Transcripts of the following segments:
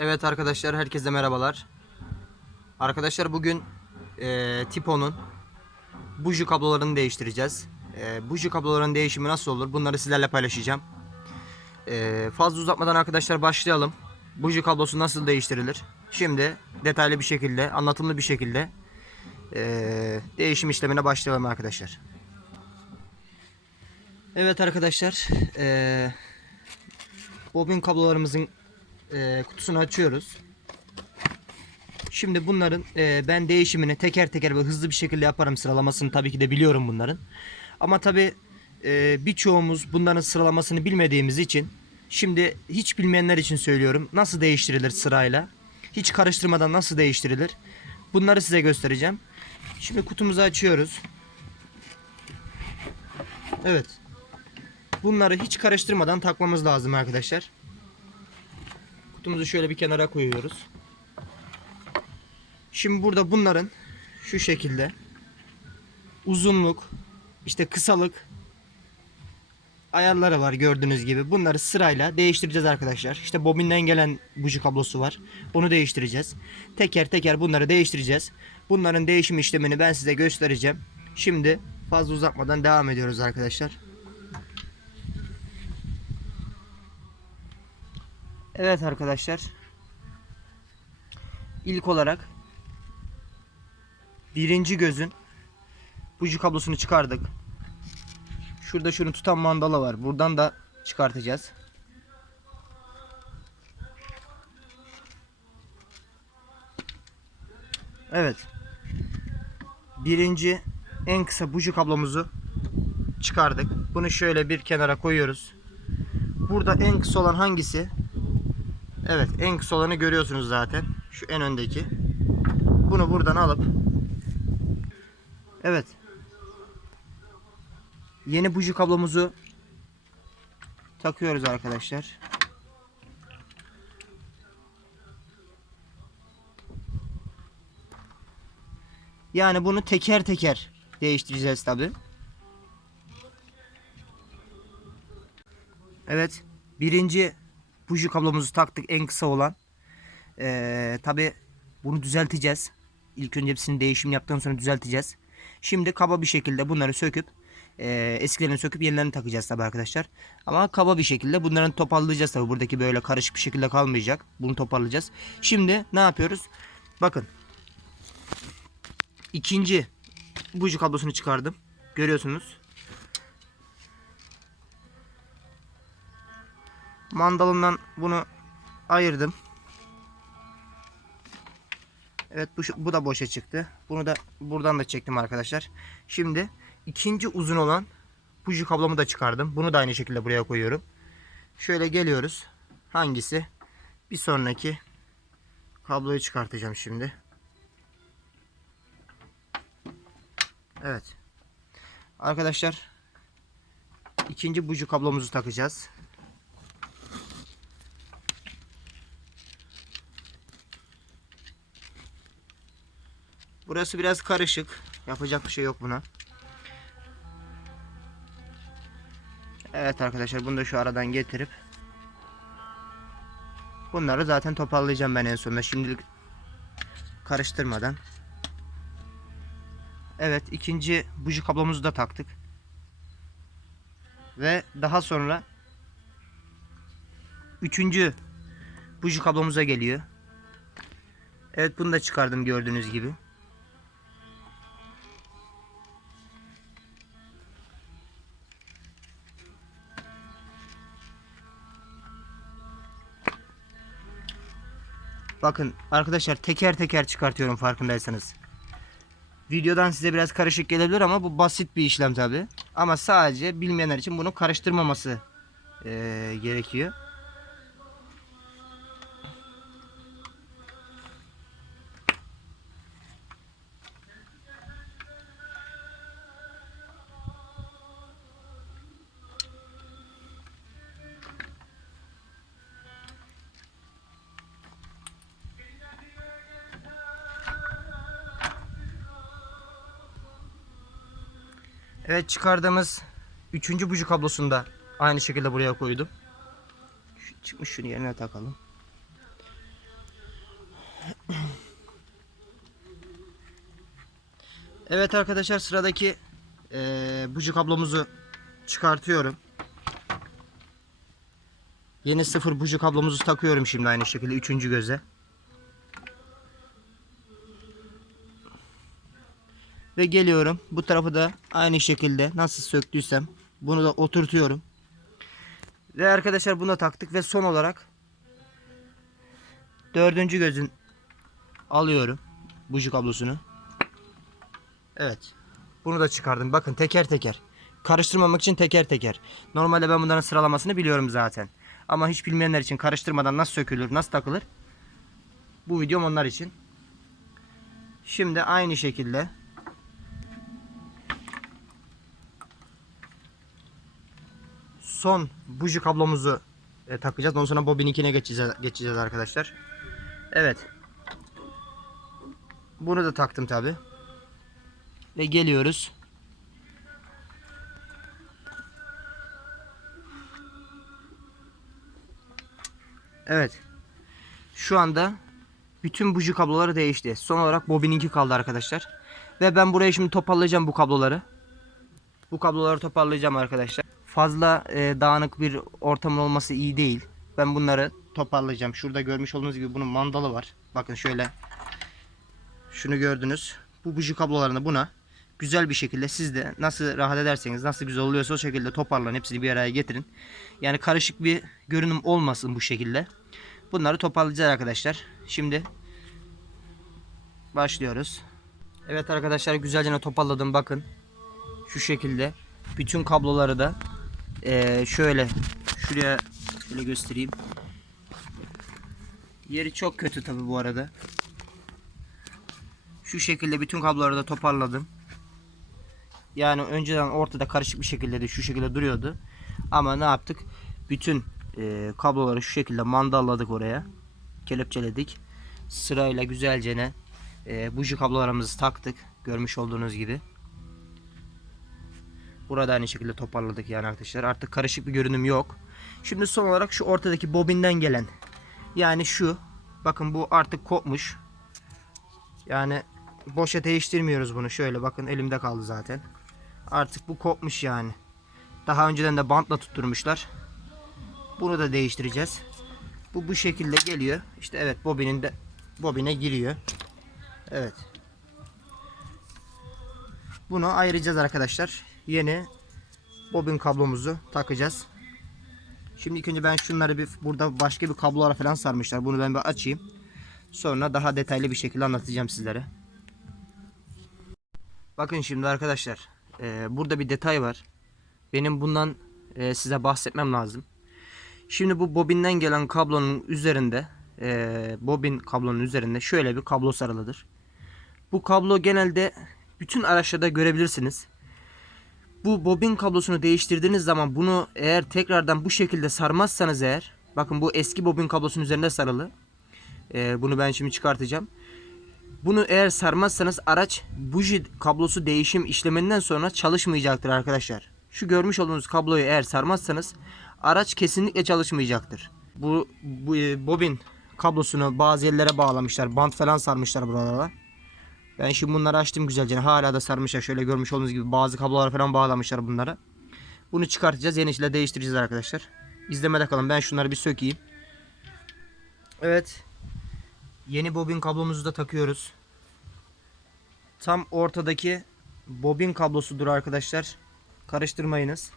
Evet arkadaşlar herkese merhabalar. Arkadaşlar bugün e, Tipo'nun buji kablolarını değiştireceğiz. E, buji kabloların değişimi nasıl olur bunları sizlerle paylaşacağım. E, fazla uzatmadan arkadaşlar başlayalım. Buji kablosu nasıl değiştirilir? Şimdi detaylı bir şekilde, anlatımlı bir şekilde e, değişim işlemine başlayalım arkadaşlar. Evet arkadaşlar, e, bobin kablolarımızın e, kutusunu açıyoruz. Şimdi bunların e, ben değişimini teker teker ve hızlı bir şekilde yaparım sıralamasını tabii ki de biliyorum bunların. Ama tabii e, birçoğumuz bunların sıralamasını bilmediğimiz için şimdi hiç bilmeyenler için söylüyorum. Nasıl değiştirilir sırayla? Hiç karıştırmadan nasıl değiştirilir? Bunları size göstereceğim. Şimdi kutumuzu açıyoruz. Evet. Bunları hiç karıştırmadan takmamız lazım arkadaşlar. Kutumuzu şöyle bir kenara koyuyoruz. Şimdi burada bunların şu şekilde uzunluk, işte kısalık ayarları var gördüğünüz gibi. Bunları sırayla değiştireceğiz arkadaşlar. İşte bobinden gelen buji kablosu var. Onu değiştireceğiz. Teker teker bunları değiştireceğiz. Bunların değişim işlemini ben size göstereceğim. Şimdi fazla uzatmadan devam ediyoruz arkadaşlar. Evet arkadaşlar. İlk olarak birinci gözün buji kablosunu çıkardık. Şurada şunu tutan mandala var. Buradan da çıkartacağız. Evet. Birinci en kısa buji kablomuzu çıkardık. Bunu şöyle bir kenara koyuyoruz. Burada en kısa olan hangisi? Evet en kısa olanı görüyorsunuz zaten. Şu en öndeki. Bunu buradan alıp Evet. Yeni buji kablomuzu takıyoruz arkadaşlar. Yani bunu teker teker değiştireceğiz tabi. Evet. Birinci buji kablomuzu taktık en kısa olan. Ee, tabi bunu düzelteceğiz. İlk önce hepsini değişim yaptıktan sonra düzelteceğiz. Şimdi kaba bir şekilde bunları söküp e, eskilerini söküp yenilerini takacağız tabi arkadaşlar. Ama kaba bir şekilde bunların toparlayacağız tabi. Buradaki böyle karışık bir şekilde kalmayacak. Bunu toparlayacağız. Şimdi ne yapıyoruz? Bakın. İkinci buji kablosunu çıkardım. Görüyorsunuz. Mandalından bunu ayırdım. Evet bu, bu da boşa çıktı. Bunu da buradan da çektim arkadaşlar. Şimdi ikinci uzun olan buji kablomu da çıkardım. Bunu da aynı şekilde buraya koyuyorum. Şöyle geliyoruz. Hangisi? Bir sonraki kabloyu çıkartacağım şimdi. Evet. Arkadaşlar ikinci buji kablomuzu takacağız. Burası biraz karışık. Yapacak bir şey yok buna. Evet arkadaşlar bunu da şu aradan getirip bunları zaten toparlayacağım ben en sonunda. Şimdilik karıştırmadan. Evet ikinci buji kablomuzu da taktık. Ve daha sonra üçüncü buji kablomuza geliyor. Evet bunu da çıkardım gördüğünüz gibi. Bakın arkadaşlar teker teker çıkartıyorum farkındaysanız. Videodan size biraz karışık gelebilir ama bu basit bir işlem tabi. Ama sadece bilmeyenler için bunu karıştırmaması eee, gerekiyor. Evet çıkardığımız üçüncü buji kablosunu da aynı şekilde buraya koydum. Şu, çıkmış şunu yerine takalım. Evet arkadaşlar sıradaki eee buji kablomuzu çıkartıyorum. Yeni sıfır buji kablomuzu takıyorum şimdi aynı şekilde üçüncü göze. Ve geliyorum. Bu tarafı da aynı şekilde nasıl söktüysem bunu da oturtuyorum. Ve arkadaşlar bunu da taktık ve son olarak dördüncü gözün alıyorum buji kablosunu. Evet. Bunu da çıkardım. Bakın teker teker. Karıştırmamak için teker teker. Normalde ben bunların sıralamasını biliyorum zaten. Ama hiç bilmeyenler için karıştırmadan nasıl sökülür, nasıl takılır? Bu videom onlar için. Şimdi aynı şekilde son buji kablomuzu e, takacağız. Ondan sonra bobininkine geçeceğiz, geçeceğiz arkadaşlar. Evet. Bunu da taktım tabi. Ve geliyoruz. Evet. Şu anda bütün buji kabloları değişti. Son olarak bobininki kaldı arkadaşlar. Ve ben buraya şimdi toparlayacağım bu kabloları. Bu kabloları toparlayacağım arkadaşlar. Fazla e, dağınık bir ortamın olması iyi değil. Ben bunları toparlayacağım. Şurada görmüş olduğunuz gibi bunun mandalı var. Bakın şöyle. Şunu gördünüz. Bu buji kablolarını buna güzel bir şekilde siz de nasıl rahat ederseniz nasıl güzel oluyorsa o şekilde toparlayın. Hepsini bir araya getirin. Yani karışık bir görünüm olmasın bu şekilde. Bunları toparlayacağız arkadaşlar. Şimdi başlıyoruz. Evet arkadaşlar güzelce toparladım bakın. Şu şekilde. Bütün kabloları da eee, şöyle şuraya şöyle göstereyim. Yeri çok kötü tabi bu arada. Şu şekilde bütün kabloları da toparladım. Yani önceden ortada karışık bir şekilde de şu şekilde duruyordu. Ama ne yaptık? Bütün e, kabloları şu şekilde mandalladık oraya. Kelepçeledik. Sırayla güzelce ne e, buji kablolarımızı taktık. Görmüş olduğunuz gibi. Burada aynı şekilde toparladık yani arkadaşlar. Artık karışık bir görünüm yok. Şimdi son olarak şu ortadaki bobinden gelen yani şu bakın bu artık kopmuş. Yani boşa değiştirmiyoruz bunu. Şöyle bakın elimde kaldı zaten. Artık bu kopmuş yani. Daha önceden de bantla tutturmuşlar. Bunu da değiştireceğiz. Bu bu şekilde geliyor. İşte evet bobinin de bobine giriyor. Evet. Bunu ayıracağız arkadaşlar. Yeni bobin kablomuzu takacağız. Şimdi ilk önce ben şunları bir burada başka bir kablolara falan sarmışlar. Bunu ben bir açayım. Sonra daha detaylı bir şekilde anlatacağım sizlere. Bakın şimdi arkadaşlar. e, burada bir detay var. Benim bundan e, size bahsetmem lazım. Şimdi bu bobinden gelen kablonun üzerinde e, bobin kablonun üzerinde şöyle bir kablo sarılıdır. Bu kablo genelde bütün araçlarda görebilirsiniz. Bu bobin kablosunu değiştirdiğiniz zaman bunu eğer tekrardan bu şekilde sarmazsanız eğer bakın bu eski bobin kablosunun üzerinde sarılı. E, bunu ben şimdi çıkartacağım. Bunu eğer sarmazsanız araç buji kablosu değişim işleminden sonra çalışmayacaktır arkadaşlar. Şu görmüş olduğunuz kabloyu eğer sarmazsanız araç kesinlikle çalışmayacaktır. Bu, bu e, bobin kablosunu bazı yerlere bağlamışlar. Bant falan sarmışlar buralara. Ben şimdi bunları açtım güzelce. Hala da sarmışlar. Şöyle görmüş olduğunuz gibi bazı kablolar falan bağlamışlar bunlara. Bunu çıkartacağız. Yenisiyle değiştireceğiz arkadaşlar. İzlemede kalın. Ben şunları bir sökeyim. Evet. Yeni bobin kablomuzu da takıyoruz. Tam ortadaki bobin kablosudur arkadaşlar. Karıştırmayınız.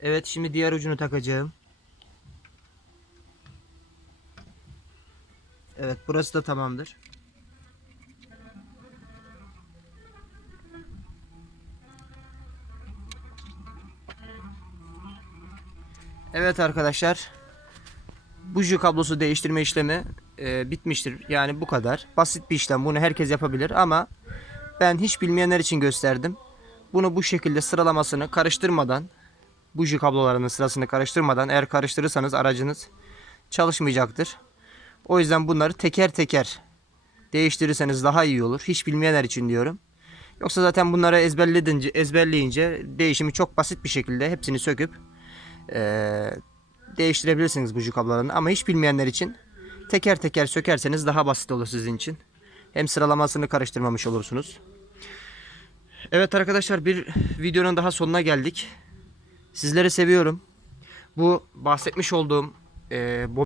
Evet şimdi diğer ucunu takacağım. Evet burası da tamamdır. Evet arkadaşlar. Buji kablosu değiştirme işlemi e, bitmiştir. Yani bu kadar. Basit bir işlem. Bunu herkes yapabilir ama ben hiç bilmeyenler için gösterdim. Bunu bu şekilde sıralamasını karıştırmadan buji kablolarının sırasını karıştırmadan eğer karıştırırsanız aracınız çalışmayacaktır. O yüzden bunları teker teker değiştirirseniz daha iyi olur. Hiç bilmeyenler için diyorum. Yoksa zaten bunları ezberleyince, ezberleyince değişimi çok basit bir şekilde hepsini söküp eee, değiştirebilirsiniz buji kablolarını. Ama hiç bilmeyenler için teker teker sökerseniz daha basit olur sizin için. Hem sıralamasını karıştırmamış olursunuz. Evet arkadaşlar bir videonun daha sonuna geldik. Sizleri seviyorum. Bu bahsetmiş olduğum e,